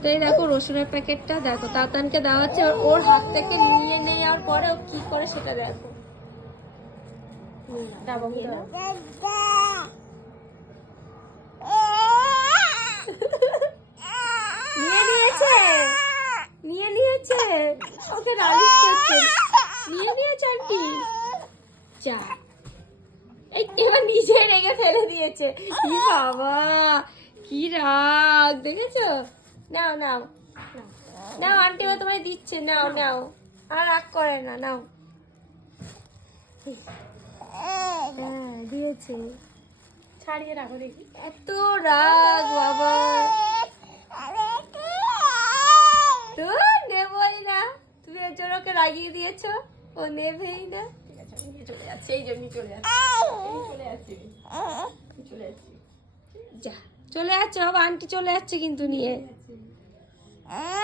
তো এই দেখো রসুনের প্যাকেটটা দেখো তাতানকে দেওয়া হচ্ছে, ওর হাত থেকে নিয়ে নেওয়ার পরে ও কি করে সেটা দেখো। নিয়ে নিয়েছে, নিয়ে নিয়েছে, ওকে নালিশ করছে, নিয়ে নিয়েছে আন্টি। যা, এবার নিজে রেগে ফেলে দিয়েছে। কি বাবা, কি রাগ দেখেছো। নাও নাও নাও, আন্টি ও তোমায় দিচ্ছে, নাও নাও, আর রাগ করে না, নাও। হ্যাঁ দিয়েছে, ছাড়িয়ে রাখো দেখি। এত রাগ বাবা, তো নেবই না, তুমি এর জন্য ওকে রাগিয়ে দিয়েছো, ও নেবেই না। ঠিক আছে, আমি নিয়ে চলে যাচ্ছি, এই জন্যই চলে যাচ্ছি, চলে যাচ্ছি, চলে যাচ্ছি। যা, চলে যাচ্ছে বাবা, আন্টি চলে যাচ্ছে কিন্তু নিয়ে।